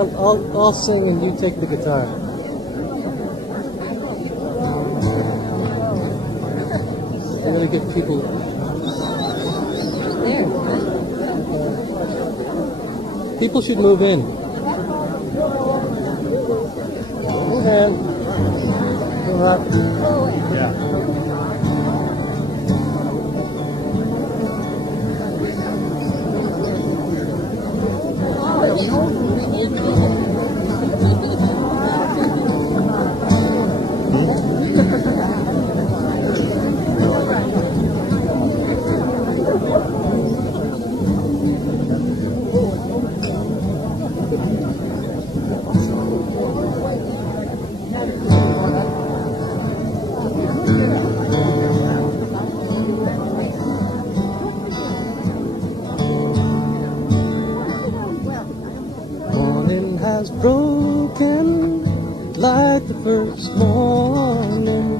I'll sing and you take the guitar. I'm going to get people. People should move in. Move in. Go up. Yeah. Has broken like the first morning.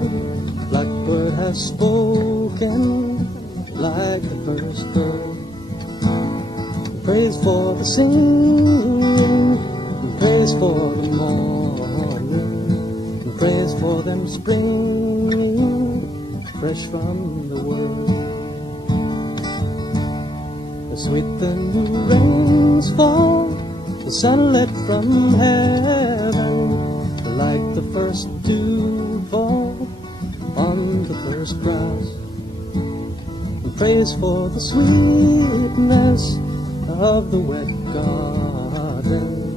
Blackbird has spoken like the first bird. Praise for the singing, and praise for the morning, and praise for them springing fresh from the world. The sweet the new rains fall, the sunlit from heaven, like the first dew fall on the first grass. And praise for the sweetness of the wet garden,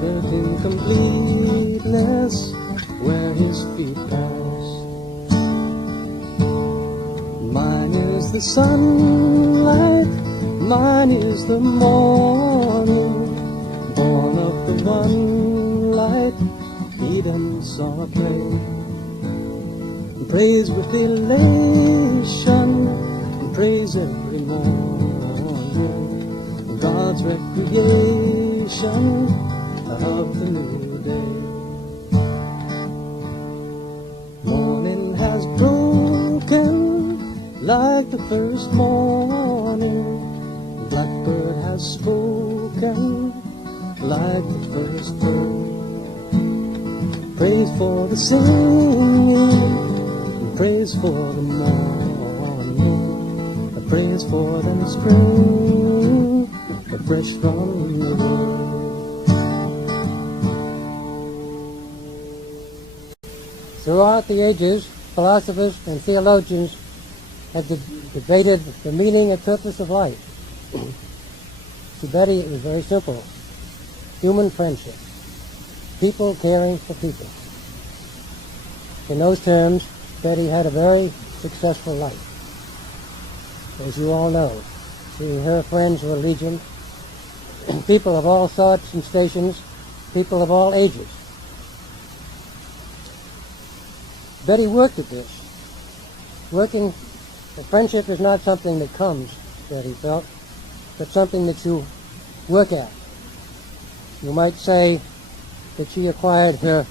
built in completeness where his feet pass. Mine is the sunlight, mine is the morning, born of the one light Eden saw play. Praise with elation, praise every morning, God's recreation of the new day. Morning has broken like the first morning, blackbird has spoken like the first bird. Praise for the singing, praise for the morning, praise for them spring, fresh from the world. Throughout the ages, philosophers and theologians have debated the meaning and purpose of life. To Betty, it was very simple. Human friendship. People caring for people. In those terms, Betty had a very successful life. As you all know, her friends were legion. People of all sorts and stations, people of all ages. Betty worked at this. Friendship is not something that comes, Betty felt, but something that you work at. You might say that she acquired her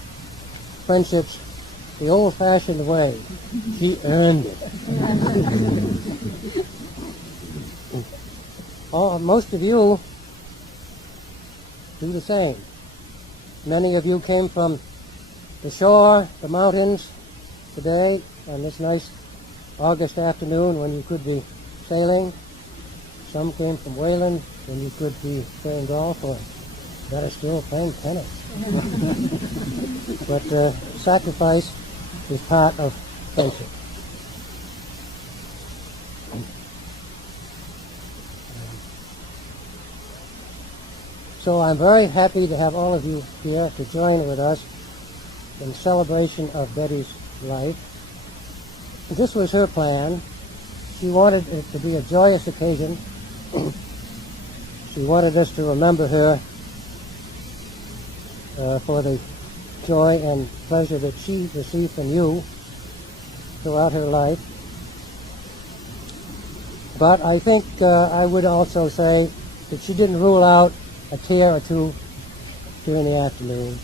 friendships the old-fashioned way. She earned it. Most of you do the same. Many of you came from the shore, the mountains, today on this nice August afternoon when you could be sailing. Some came from Wayland when you could be playing golf, or better still, playing tennis. But sacrifice is part of friendship. So I'm very happy to have all of you here to join with us in celebration of Betty's life. This was her plan. She wanted it to be a joyous occasion. She wanted us to remember her for the joy and pleasure that she received from you throughout her life. But I think I would also say that she didn't rule out a tear or two during the afternoon.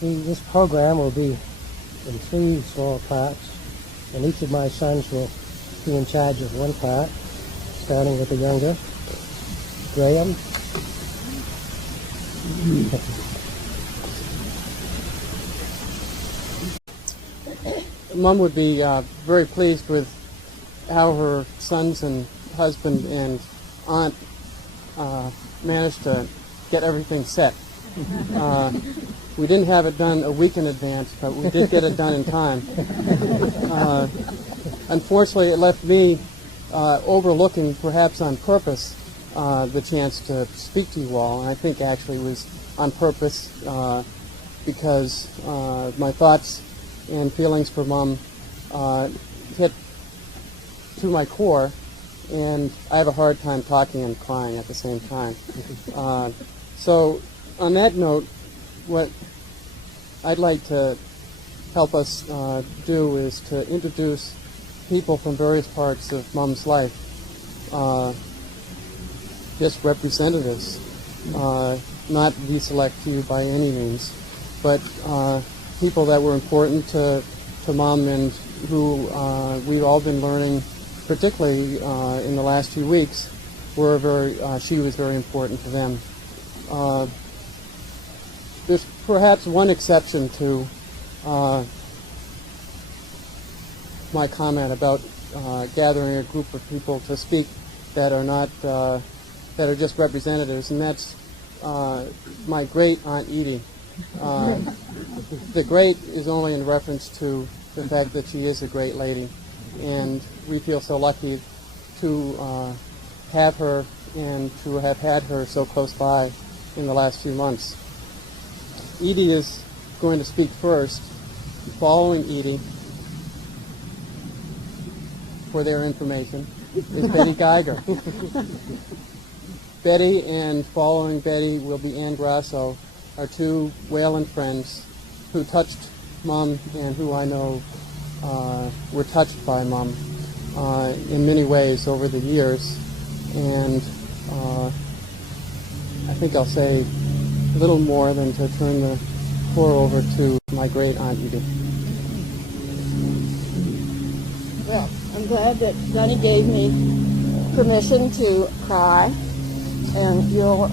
This program will be in 3 small parts, and each of my sons will be in charge of one part, starting with the younger. Graham. Mom would be very pleased with how her sons and husband and aunt managed to get everything set. We didn't have it done a week in advance, but we did get it done in time. Unfortunately, it left me overlooking, perhaps on purpose, the chance to speak to you all. And I think actually it was on purpose because my thoughts and feelings for Mom hit to my core, and I have a hard time talking and crying at the same time. So on that note, what I'd like to help us do is to introduce people from various parts of Mom's life, just representatives, not deselect to you by any means, but people that were important to Mom and who we've all been learning, particularly in the last few weeks, she was very important to them. There's perhaps one exception to my comment about gathering a group of people to speak that are not that are just representatives, and that's my great Aunt Edie. The great is only in reference to the fact that she is a great lady, and we feel so lucky to have her and to have had her so close by in the last few months. Edie is going to speak first. Following Edie, for their information, is Betty Geiger. Betty and following Betty will be Ann Grasso, our two Wayland friends who touched Mom and who I know were touched by Mom in many ways over the years. And I think I'll say a little more than to turn the floor over to my great Aunt Edie. Well, I'm glad that Dunny gave me permission to cry, and you'll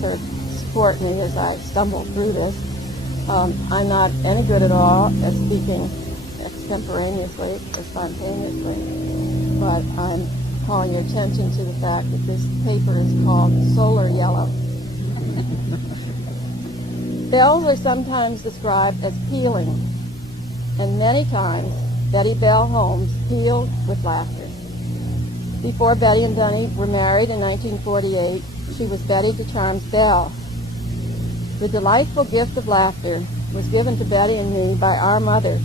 sort of support me as I stumble through this. I'm not any good at all at speaking extemporaneously or spontaneously, but I'm calling your attention to the fact that this paper is called Solar Yellow. Bells are sometimes described as pealing, and many times Betty Bell Holmes pealed with laughter. Before Betty and Dunny were married in 1948, she was Betty DeCharme's Bell. The delightful gift of laughter was given to Betty and me by our mother,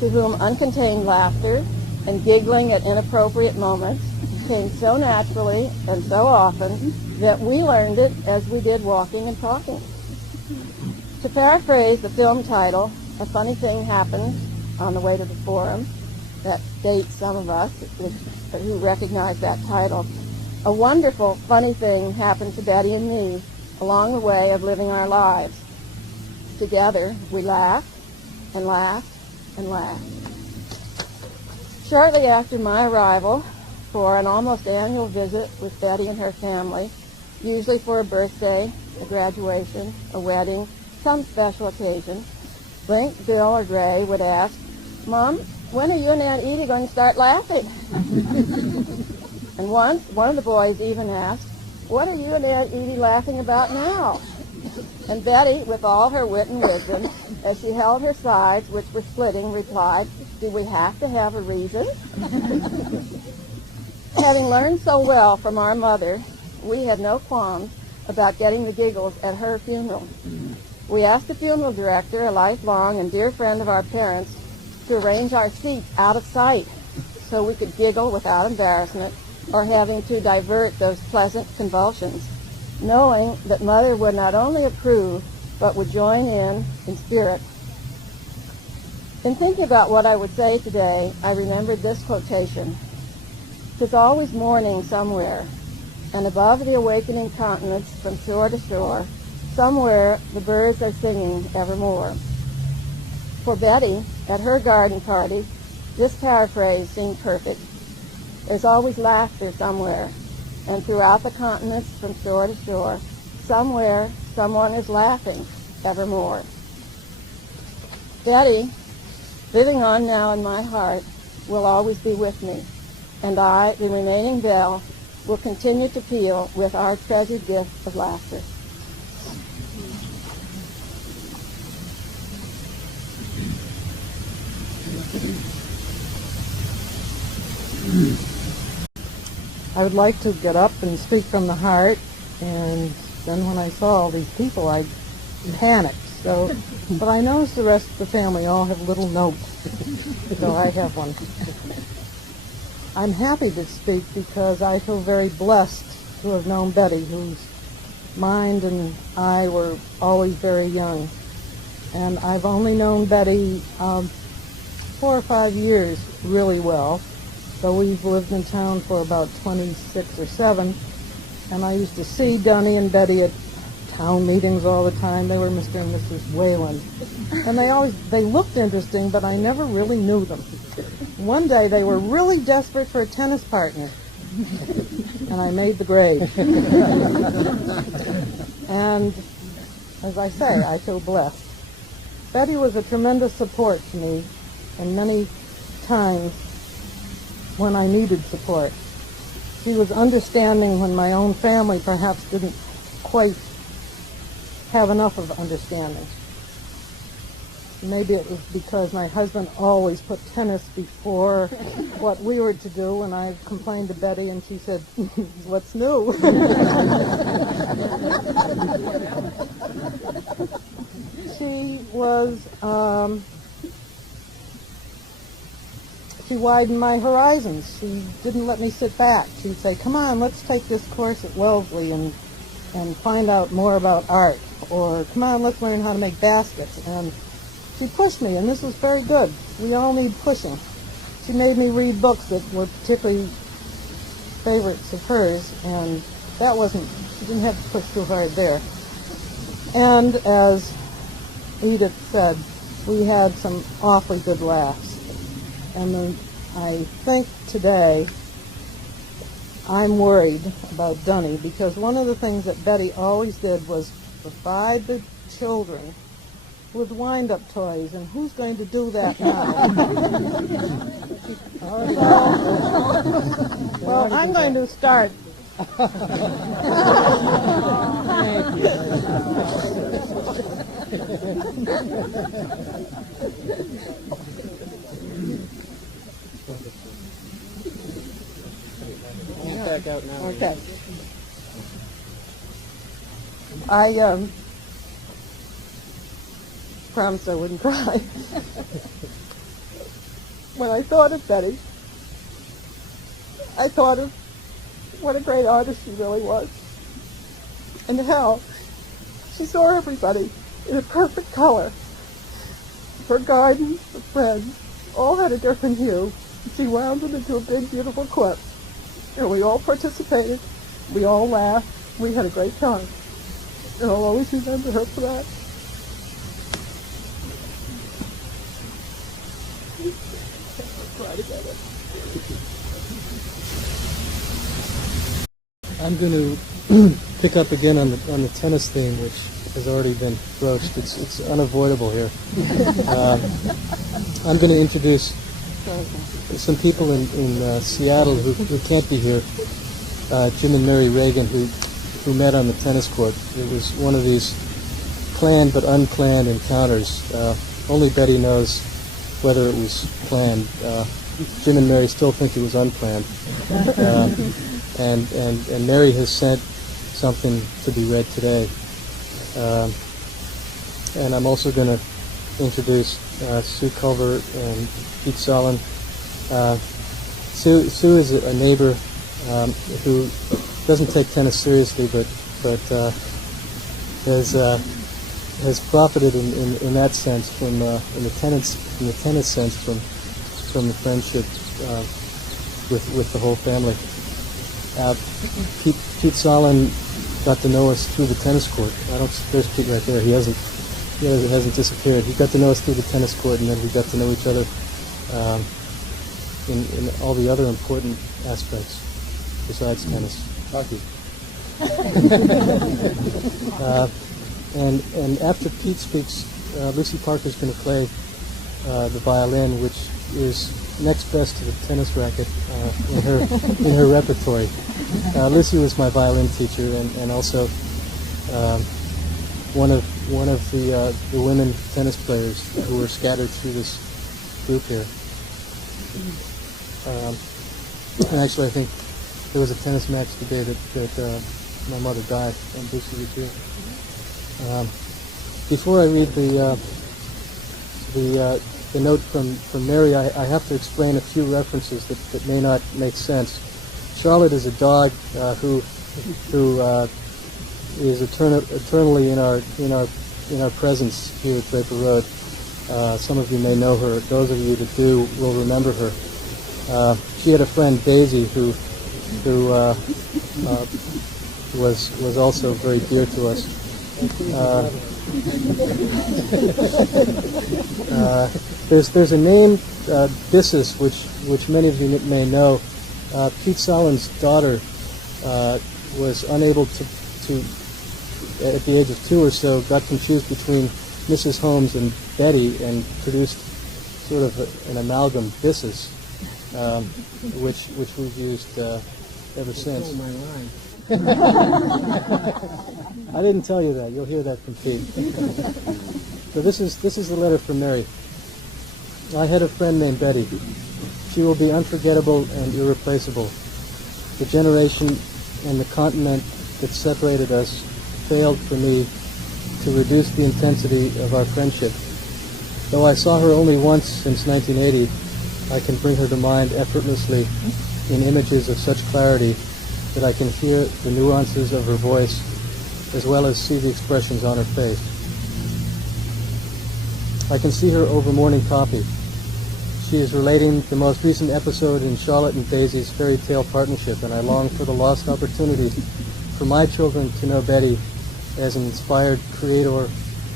to whom uncontained laughter and giggling at inappropriate moments came so naturally and so often that we learned it as we did walking and talking. To paraphrase the film title, A Funny Thing Happened on the Way to the Forum, that dates some of us who recognize that title. A wonderful, funny thing happened to Betty and me along the way of living our lives. Together, we laughed and laughed and laughed. Shortly after my arrival for an almost annual visit with Betty and her family, usually for a birthday, a graduation, a wedding, some special occasion, Blink, Bill, or Gray would ask, "Mom, when are you and Aunt Edie going to start laughing?" And once, one of the boys even asked, "What are you and Aunt Edie laughing about now?" And Betty, with all her wit and wisdom, as she held her sides, which were splitting, replied, "Do we have to have a reason?" Having learned so well from our mother, we had no qualms about getting the giggles at her funeral. We asked the funeral director, a lifelong and dear friend of our parents, to arrange our seats out of sight so we could giggle without embarrassment or having to divert those pleasant convulsions, knowing that Mother would not only approve, but would join in spirit. In thinking about what I would say today, I remembered this quotation. "'Tis always morning somewhere, and above the awakening continents from shore to shore, somewhere the birds are singing evermore." For Betty, at her garden party, this paraphrase seemed perfect. There's always laughter somewhere, and throughout the continents from shore to shore, somewhere someone is laughing evermore. Betty, living on now in my heart, will always be with me, and I, the remaining bell, will continue to peal with our treasured gift of laughter. I would like to get up and speak from the heart, and then when I saw all these people, I panicked. So, but I noticed the rest of the family all have little notes, so I have one. I'm happy to speak because I feel very blessed to have known Betty, whose mind and I were always very young. And I've only known Betty 4 or 5 years really well. So we've lived in town for about 26 or 7, and I used to see Dunny and Betty at town meetings all the time. They were Mr. and Mrs. Wayland, and they looked interesting, but I never really knew them. One day they were really desperate for a tennis partner, and I made the grade. And as I say, I feel blessed. Betty was a tremendous support to me, and many times when I needed support. She was understanding when my own family perhaps didn't quite have enough of understanding. Maybe it was because my husband always put tennis before what we were to do, and I complained to Betty, and she said, "What's new?" She was she widened my horizons. She didn't let me sit back. She'd say, "Come on, let's take this course at Wellesley and find out more about art," or "Come on, let's learn how to make baskets." And she pushed me, and this was very good. We all need pushing. She made me read books that were particularly favorites of hers, and that she didn't have to push too hard there. And as Edith said, we had some awfully good laughs. And then I think today I'm worried about Dunny, because one of the things that Betty always did was provide the children with wind-up toys, and who's going to do that now? Well, I'm going to start. Thank you. Back out now. Okay. I promised I wouldn't cry. When I thought of Betty, I thought of what a great artist she really was, and how she saw everybody in a perfect color. Her garden, her friends, all had a different hue. She wound them into a big, beautiful clip. And we all participated. We all laughed. We had a great time. And I'll always remember her for that. Cry together. I'm going to pick up again on the tennis theme, which has already been broached. It's unavoidable here. I'm going to introduce some people in Seattle who can't be here. Jim and Mary Reagan, who met on the tennis court. It was one of these planned but unplanned encounters. Only Betty knows whether it was planned. Jim and Mary still think it was unplanned. And Mary has sent something to be read today. And I'm also going to introduce Sue Culver and Pete Solon. Sue is a neighbor who doesn't take tennis seriously, but has profited in that sense from in the tennis sense from the friendship with the whole family. Pete Solon got to know us through the tennis court. There's Pete right there. He hasn't disappeared. He got to know us through the tennis court, and then we got to know each other in all the other important aspects besides tennis. hockey. And after Pete speaks, Lucy Parker's going to play the violin, which is next best to the tennis racket in her repertoire. Lucy was my violin teacher, and also one of the women tennis players who were scattered through this group here. And actually, I think there was a tennis match today that my mother died, and Bissus was here. Before I read the note from Mary, I have to explain a few references that may not make sense. Charlotte is a dog who is eternally in our presence here at Draper Road. Some of you may know her. Those of you that do will remember her. She had a friend, Daisy, who was also very dear to us. There's a name, Bissus, which many of you may know. Pete Solon's daughter was unable to, at the age of 2 or so, got confused between Mrs. Holmes and Betty and produced sort of an amalgam, Bissus, which we've used ever since. Oh, my line. I didn't tell you that. You'll hear that from Pete. So this is the letter from Mary. I had a friend named Betty. She will be unforgettable and irreplaceable. The generation and the continent that separated us failed for me to reduce the intensity of our friendship. Though I saw her only once since 1980, I can bring her to mind effortlessly in images of such clarity that I can hear the nuances of her voice as well as see the expressions on her face. I can see her over morning coffee. She is relating the most recent episode in Charlotte and Daisy's fairy tale partnership, and I long for the lost opportunity for my children to know Betty as an inspired creator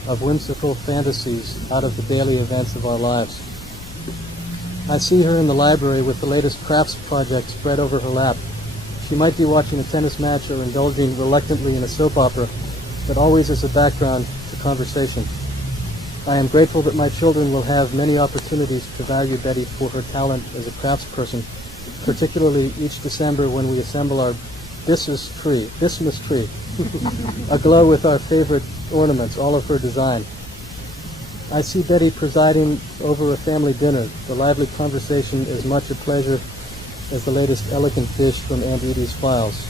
of whimsical fantasies out of the daily events of our lives. I see her in the library with the latest crafts project spread over her lap. She might be watching a tennis match or indulging reluctantly in a soap opera, but always as a background to conversation. I am grateful that my children will have many opportunities to value Betty for her talent as a craftsperson, particularly each December when we assemble our Bissus tree, aglow with our favorite ornaments, all of her design. I see Betty presiding over a family dinner, the lively conversation as much a pleasure as the latest elegant dish from Aunt Edie's files.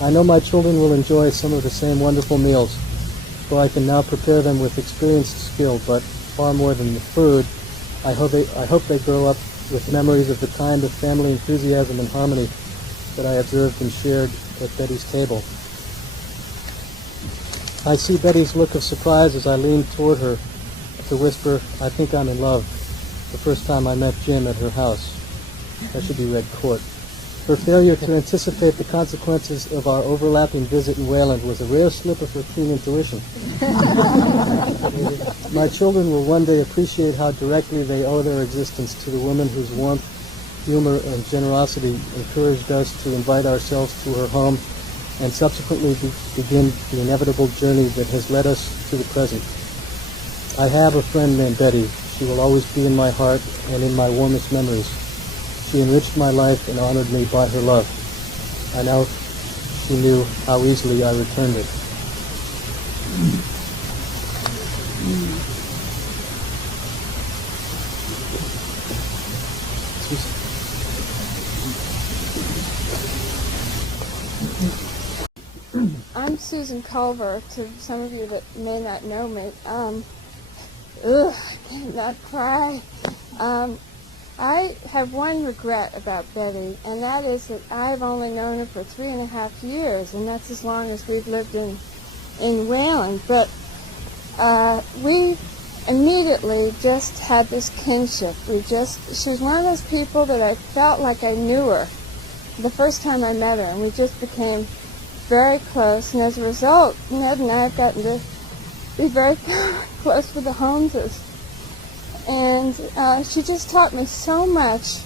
I know my children will enjoy some of the same wonderful meals, for I can now prepare them with experienced skill, but far more than the food, I hope they grow up with memories of the kind of family enthusiasm and harmony that I observed and shared at Betty's table. I see Betty's look of surprise as I lean toward her to whisper, "I think I'm in love," the first time I met Jim at her house. That should be read court. Her failure to anticipate the consequences of our overlapping visit in Wayland was a rare slip of her keen intuition. My children will one day appreciate how directly they owe their existence to the woman whose warmth, humor, and generosity encouraged us to invite ourselves to her home and subsequently begin the inevitable journey that has led us to the present. I have a friend named Betty. She will always be in my heart and in my warmest memories. She enriched my life and honored me by her love. I know she knew how easily I returned it. I'm Susan Culver, to some of you that may not know me. I cannot cry. I have one regret about Betty, and that is that I've only known her for 3.5 years, and that's as long as we've lived in Wayland. But we immediately just had this kinship. She was one of those people that I felt like I knew her the first time I met her, and we just became very close. And as a result, Ned and I have gotten to be very close with the Holmeses. And she just taught me so much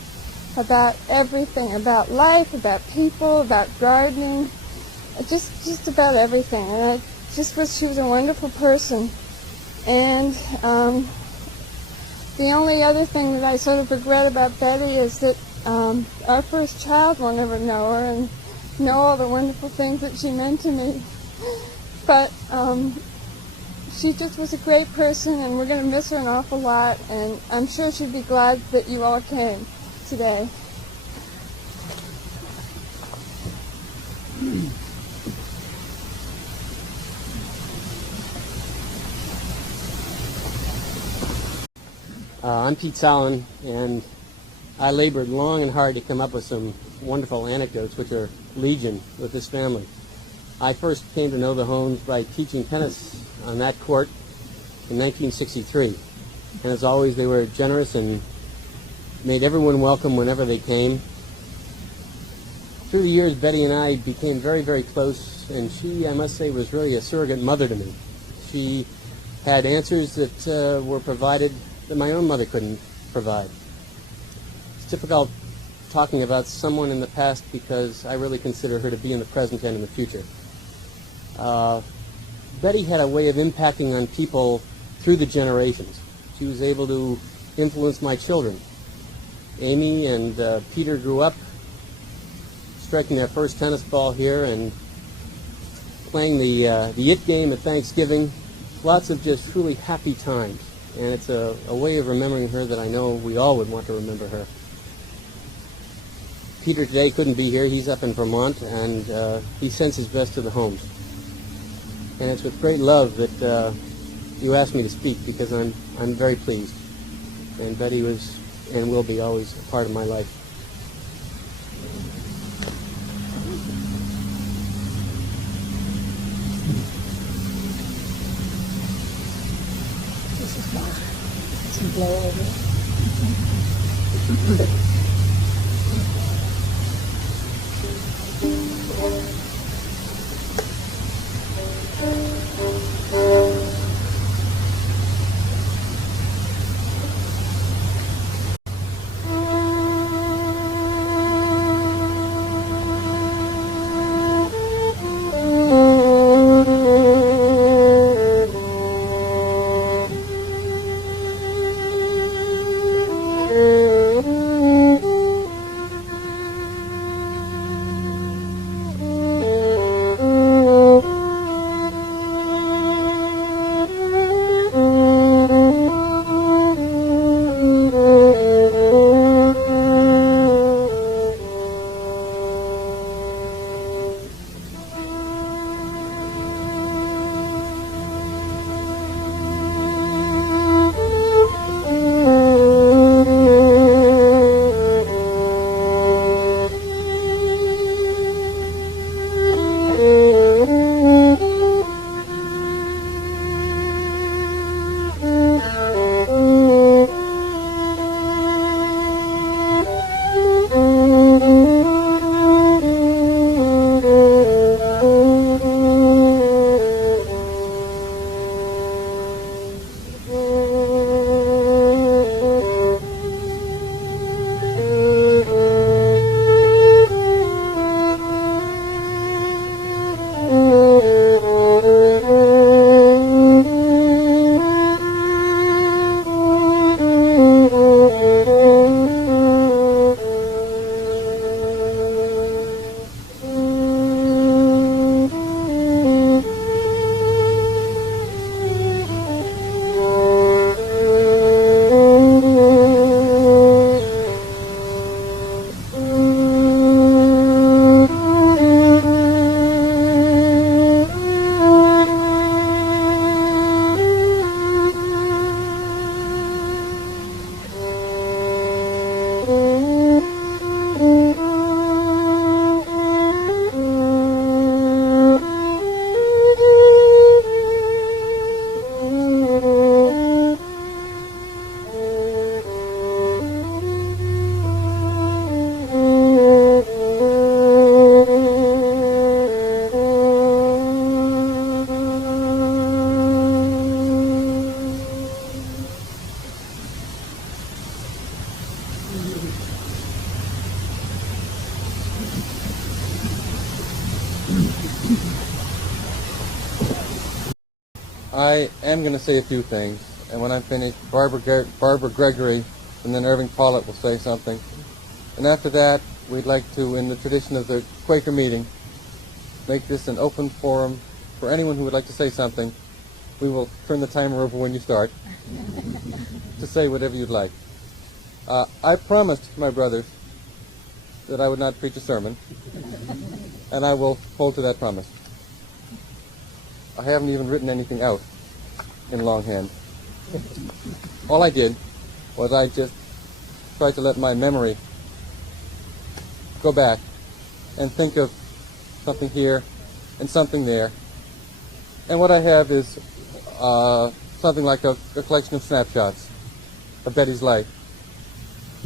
about everything, about life, about people, about gardening, just about everything. And I just wish she was a wonderful person. And the only other thing that I sort of regret about Betty is that our first child will never know her and know all the wonderful things that she meant to me. But she just was a great person, and we're going to miss her an awful lot, and I'm sure she'd be glad that you all came today. I'm Pete Solon, and I labored long and hard to come up with some wonderful anecdotes, which are legion, with this family. I first came to know the Homes by teaching tennis on that court in 1963. And as always, they were generous and made everyone welcome whenever they came. Through the years, Betty and I became very, very close, and she, I must say, was really a surrogate mother to me. She had answers that were provided that my own mother couldn't provide. It's difficult talking about someone in the past because I really consider her to be in the present and in the future. Betty had a way of impacting on people through the generations. She was able to influence my children. Amy and Peter grew up striking their first tennis ball here and playing the It game at Thanksgiving. Lots of just truly happy times. And it's a way of remembering her that I know we all would want to remember her. Peter today couldn't be here. He's up in Vermont, and he sends his best to the Homes. And it's with great love that you asked me to speak, because I'm very pleased. And Betty was and will be always a part of my life. Some blow over. I am going to say a few things, and when I'm finished, Barbara Gregory and then Irving Pollitt will say something. And after that, we'd like to, in the tradition of the Quaker meeting, make this an open forum for anyone who would like to say something. We will turn the timer over when you start to say whatever you'd like. I promised my brothers that I would not preach a sermon, and I will hold to that promise. I haven't even written anything out in longhand. All I did was I just tried to let my memory go back and think of something here and something there. And what I have is something like a collection of snapshots of Betty's life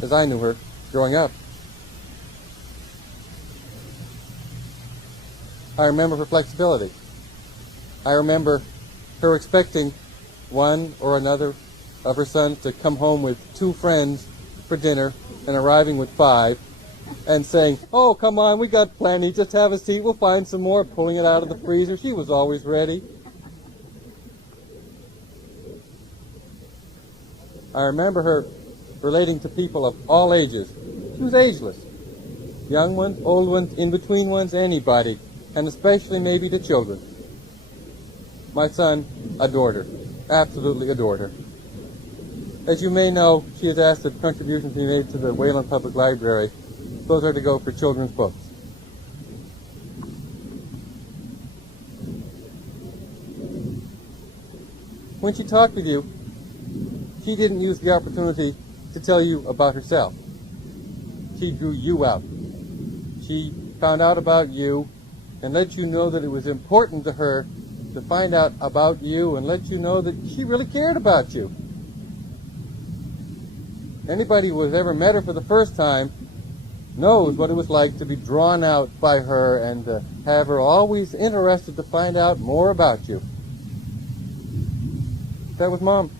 as I knew her growing up. I remember her flexibility. I remember her expecting one or another of her sons to come home with 2 friends for dinner and arriving with 5 and saying, "Oh, come on, we got plenty, just have a seat, we'll find some more," pulling it out of the freezer. She was always ready. I remember her relating to people of all ages. She was ageless. Young ones, old ones, in-between ones, anybody, and especially maybe to children. My son adored her, absolutely adored her. As you may know, she has asked that contributions be made to the Wayland Public Library. Those are to go for children's books. When she talked with you, she didn't use the opportunity to tell you about herself. She drew you out. She found out about you and let you know that it was important to her to find out about you and let you know that she really cared about you. Anybody who has ever met her for the first time knows what it was like to be drawn out by her and to have her always interested to find out more about you. That was Mom.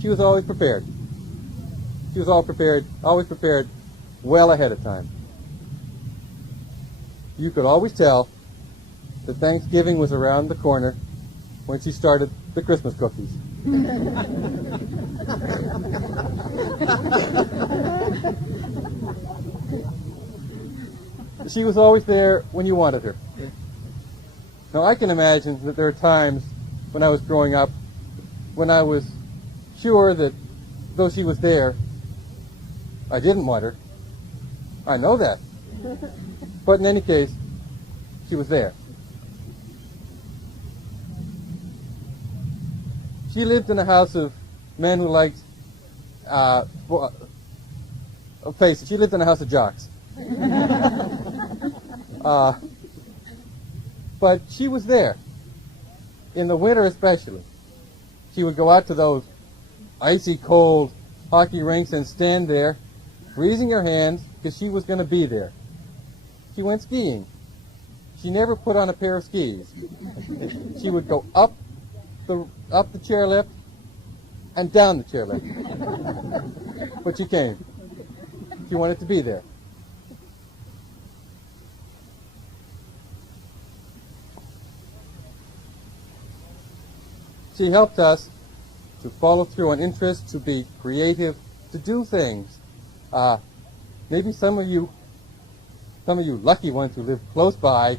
She was always prepared. She was always prepared well ahead of time. You could always tell that Thanksgiving was around the corner when she started the Christmas cookies. She was always there when you wanted her. Now, I can imagine that there are times when I was growing up when I was sure that though she was there, I didn't want her. I know that. But in any case, she was there. She lived in a house of men who liked, face it, she lived in a house of jocks. But she was there. In the winter especially. She would go out to those icy cold hockey rinks and stand there, freezing her hands because she was going to be there. She went skiing. She never put on a pair of skis. She would go up the chairlift and down the chairlift. But she came. She wanted to be there. She helped us to follow through on interests, to be creative, to do things. Maybe some of you lucky ones who live close by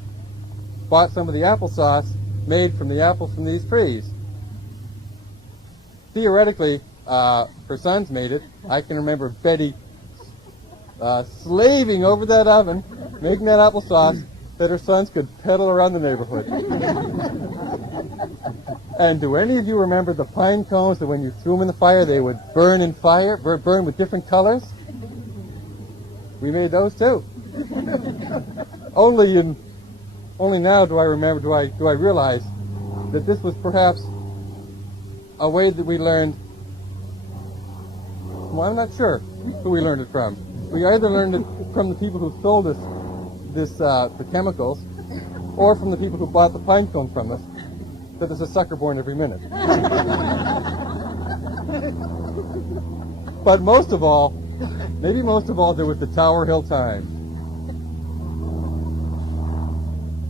bought some of the applesauce made from the apples from these trees. Theoretically, her sons made it. I can remember Betty slaving over that oven, making that applesauce that her sons could peddle around the neighborhood. And do any of you remember the pine cones that when you threw them in the fire, they would burn in fire, burn with different colors? We made those too. Only now do I remember, do I realize that this was perhaps a way that we learned. Well, I'm not sure who we learned it from. We either learned it from the people who sold us the chemicals, or from the people who bought the pine cone from us, that there's a sucker born every minute. But most of all, maybe most of all, there was the Tower Hill Times.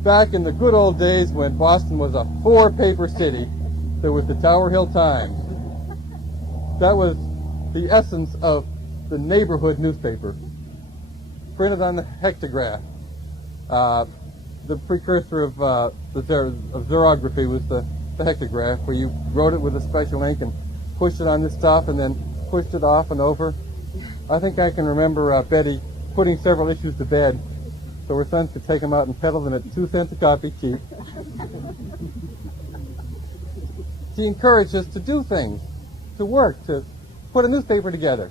back in the good old days when Boston was a 4-paper city, there was the Tower Hill Times. That was the essence of the neighborhood newspaper, printed on the hectograph. The precursor of xerography was the hectograph, where you wrote it with a special ink and pushed it on this stuff and then pushed it off and over. I think I can remember Betty putting several issues to bed so her sons could take them out and peddle them at 2 cents a copy cheap. She encouraged us to do things, to work, to put a newspaper together.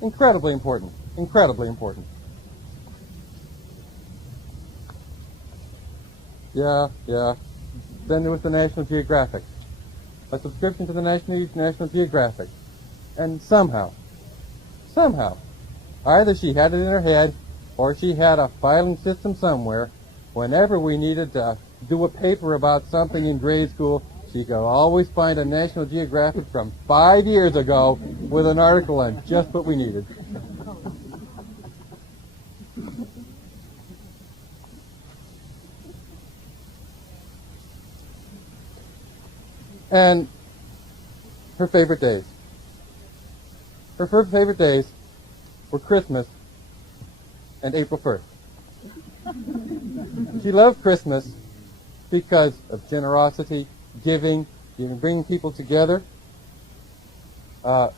Incredibly important. Incredibly important. Yeah. Then there was the National Geographic. A subscription to the National Geographic. And somehow, either she had it in her head or she had a filing system somewhere, whenever we needed to do a paper about something in grade school, she could always find a National Geographic from 5 years ago with an article on just what we needed. And her favorite days. Her favorite days were Christmas and April 1st. She loved Christmas because of generosity, giving, bringing people together. I'll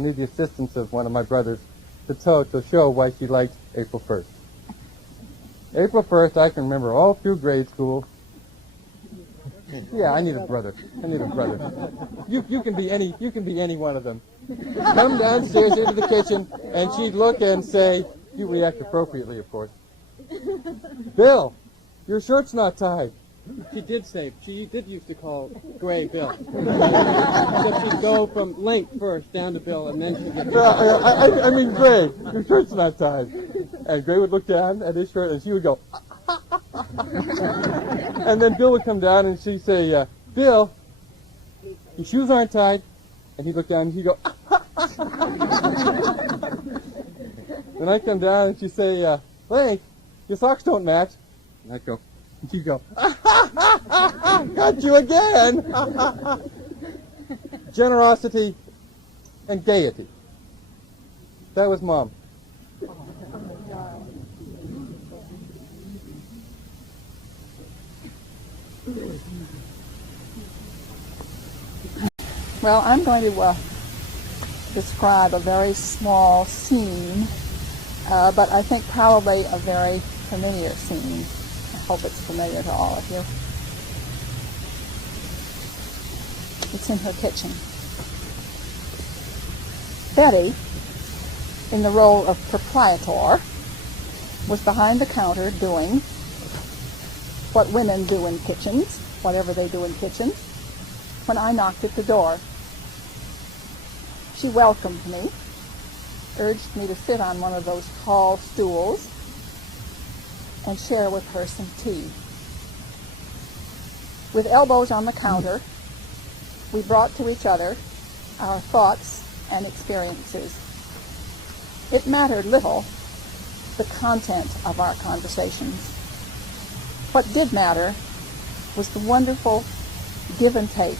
need the assistance of one of my brothers to show why she liked April 1st. April 1st, I can remember all through grade school. Yeah, I need a brother. You can be any one of them. Come downstairs into the kitchen, and she'd look and say, you react appropriately, of course, Bill, your shirt's not tied. She did used to call Gray Bill. So she'd go from Link first down to Bill, and then she'd get I mean, Gray, your shirt's not tied. And Gray would look down at his shirt, and she would go, and then Bill would come down, and she'd say, Bill, your shoes aren't tied. And he'd look down, and he'd go, and I'd come down, and she'd say, Link, your socks don't match. And I'd go, and she'd go, got you again. Generosity and gaiety. That was Mom. Well, I'm going to describe a very small scene, but I think probably a very familiar scene. I hope it's familiar to all of you. It's in her kitchen. Betty, in the role of proprietor, was behind the counter doing what women do in kitchens, whatever they do in kitchens, when I knocked at the door. She welcomed me, urged me to sit on one of those tall stools, and share with her some tea. With elbows on the counter, we brought to each other our thoughts and experiences. It mattered little, the content of our conversations. What did matter was the wonderful give and take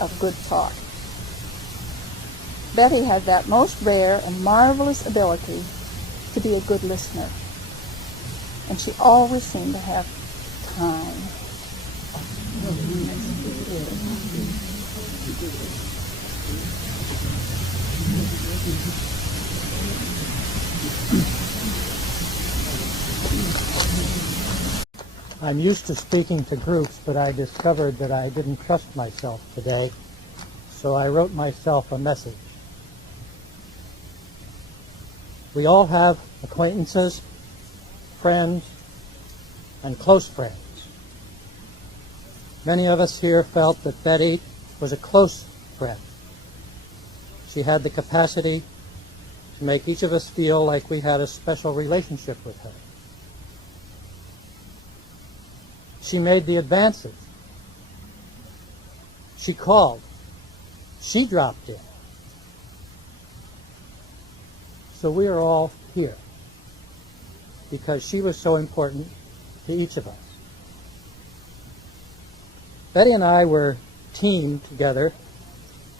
of good talk. Betty had that most rare and marvelous ability to be a good listener, and she always seemed to have time. I'm used to speaking to groups, but I discovered that I didn't trust myself today, so I wrote myself a message. We all have acquaintances, friends, and close friends. Many of us here felt that Betty was a close friend. She had the capacity to make each of us feel like we had a special relationship with her. She made the advances. She called. She dropped in. So we are all here because she was so important to each of us. Betty and I were teamed together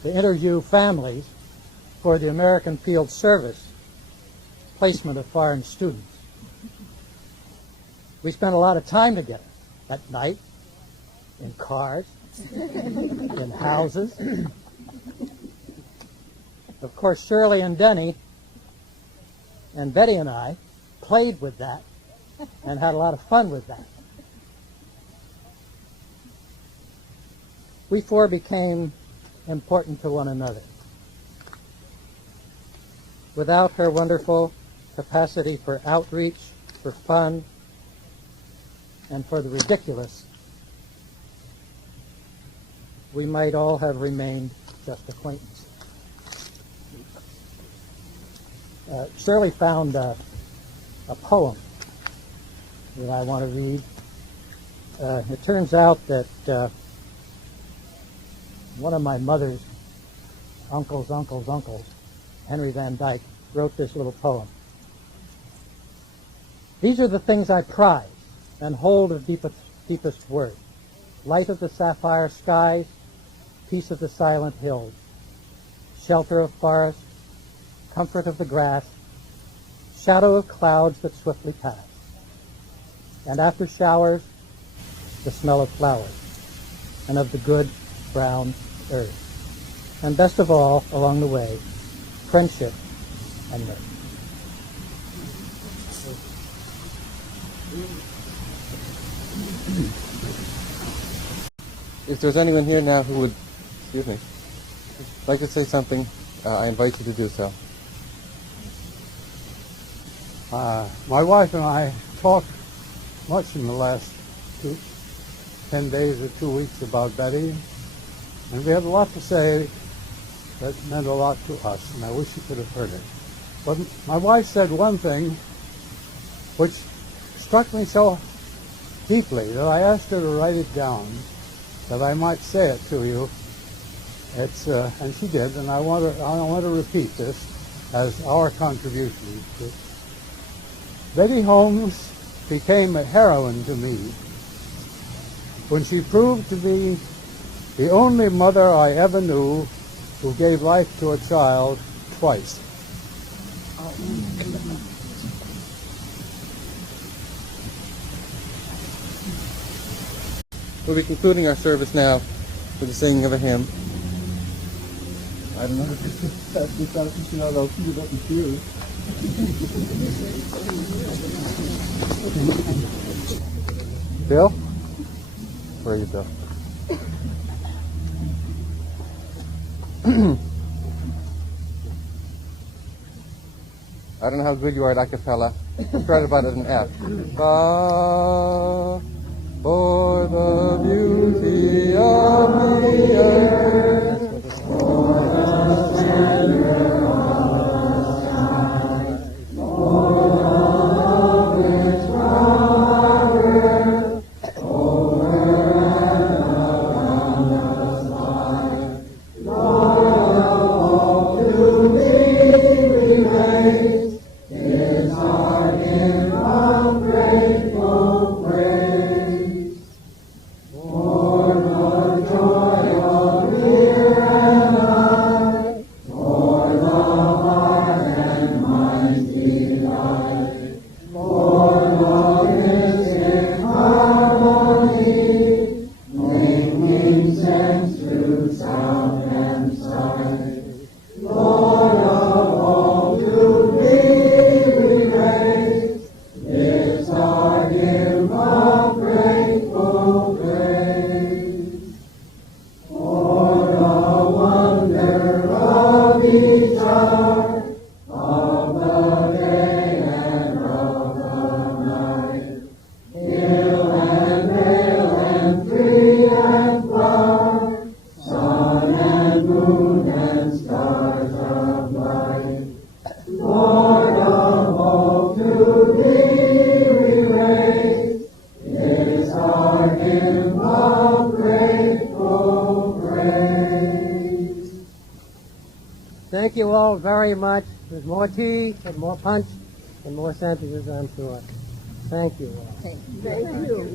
to interview families for the American Field Service placement of foreign students. We spent a lot of time together at night, in cars, in houses. Of course, Shirley and Denny and Betty and I played with that and had a lot of fun with that. We four became important to one another. Without her wonderful capacity for outreach, for fun, and for the ridiculous, we might all have remained just acquaintances. Shirley found a poem that I want to read. It turns out that one of my mother's uncles, Henry Van Dyke, wrote this little poem. These are the things I prize and hold of deepest worth. Light of the sapphire skies, peace of the silent hills, shelter of forest, comfort of the grass, shadow of clouds that swiftly pass, and after showers, the smell of flowers, and of the good brown earth, and best of all, along the way, friendship and mirth. If there's anyone here now who would, like to say something, I invite you to do so. My wife and I talked much in the last 10 days or 2 weeks about Betty, and we had a lot to say that meant a lot to us, and I wish you could have heard it. But my wife said one thing which struck me so deeply that I asked her to write it down, that I might say it to you. And she did, and I want to repeat this as our contribution. Betty Holmes became a heroine to me when she proved to be the only mother I ever knew who gave life to a child twice. We'll be concluding our service now with the singing of a hymn. I don't know if this I'll shoot it up in tears. Bill? Where are you, Bill? I don't know how good you are at a cappella. Let's try it about an F. Fa, for the beauty of the earth, for the splendor of the sky, for the which from earth, over and around us lie. Lord of all to thee we raise, is our hymn of grateful praise. For the joy of ear and eye, for the heart and mind's delight, for the mystic harmony, making sense through sound and sight. Lord of all to thee we raise, is our hymn of grateful praise. For the wonder of each hour, of the day and of the night, hill and vale and tree and flower, sun and moon and stars of light. Lord of all to thee we raise, is our hymn of grateful praise. Thank you all very much. There's more tea and more punch and more sentences, I'm sure. Thank you all. Thank you.